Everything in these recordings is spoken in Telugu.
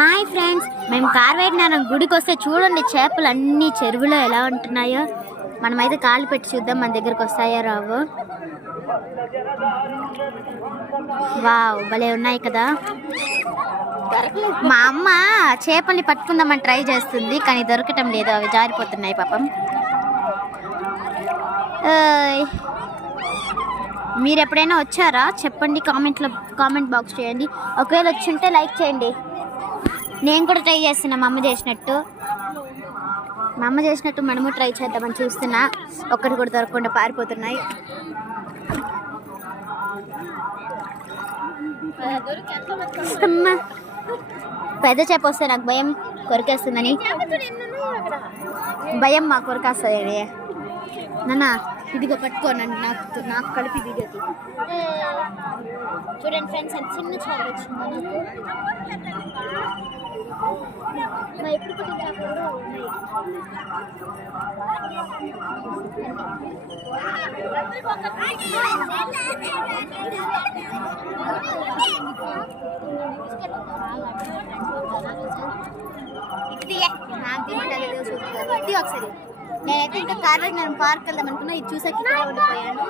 హాయ్ ఫ్రెండ్స్, మేము కార్వేటనారాయణ గుడికి వస్తే చూడండి చేపలు అన్ని చెరువులో ఎలా ఉంటున్నాయో. మనమైతే కాలు పెట్టి చూద్దాం మన దగ్గరకు వస్తాయో రావు. వావ్, భలే ఉన్నాయి కదా. మా అమ్మ చేపల్ని పట్టుకుందామని ట్రై చేస్తుంది, కానీ దొరకటం లేదు, అవి జారిపోతున్నాయి పాపం. మీరు ఎప్పుడైనా వచ్చారా చెప్పండి, కామెంట్ బాక్స్ చేయండి. ఒకవేళ వచ్చి ఉంటే లైక్ చేయండి. నేను కూడా ట్రై చేస్తున్నా, మా అమ్మ చేసినట్టు మనము ట్రై చేద్దామని చూస్తున్నా. ఒక్కటి కూడా దొరకకుండా పారిపోతున్నాయి. పెద్ద చేప వస్తే నాకు భయం, కొరికేస్తుందని భయం. మా కొరికేస్తాయి నాన్న. ఇదిగో పట్టుకోనండి, నాకు కలిపి వీడియోకి చూడండి ఫ్రెండ్స్. అంత చిన్న చేప వచ్చిందా నాకు. ఎప్పుడు పట్టిన చేపలు ఉన్నాయి. ఇది ఒకసారి నేనైతే ఇంకా కార్వేటనారాయణ పార్క్ వెళ్దాం అనుకున్నా, ఇది చూసాక ఇక్కడ ఉండిపోయాను.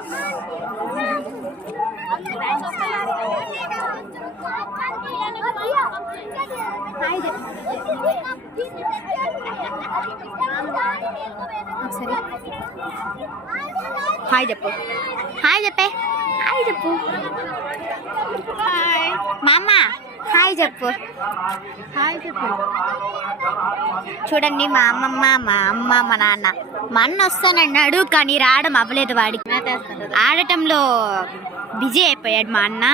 హాయ్ చెప్పు, హాయ్ చెప్పే, హాయ్ చెప్పు. మా అమ్మ హాయ్ చెప్పు, హాయ్ చెప్పు. చూడండి మా అమ్మమ్మ, మా అమ్మ, మా నాన్న. మా అన్న వస్తానన్నాడు కానీ రావడం అవ్వలేదు, వాడికి ఆడటంలో బిజీ అయిపోయాడు మా అన్న.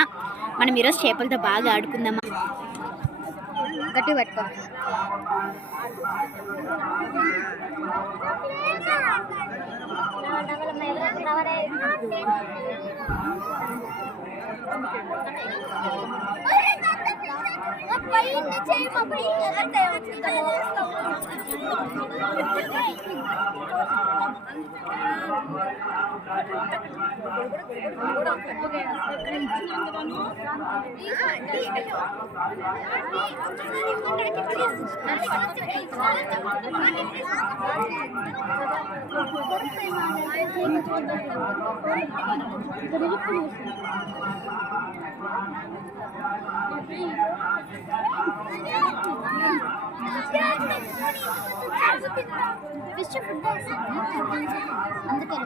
మనం ఈరోజు చేపలతో బాగా ఆడుకుందామా. గట్టి పట్టుకో. అందుకే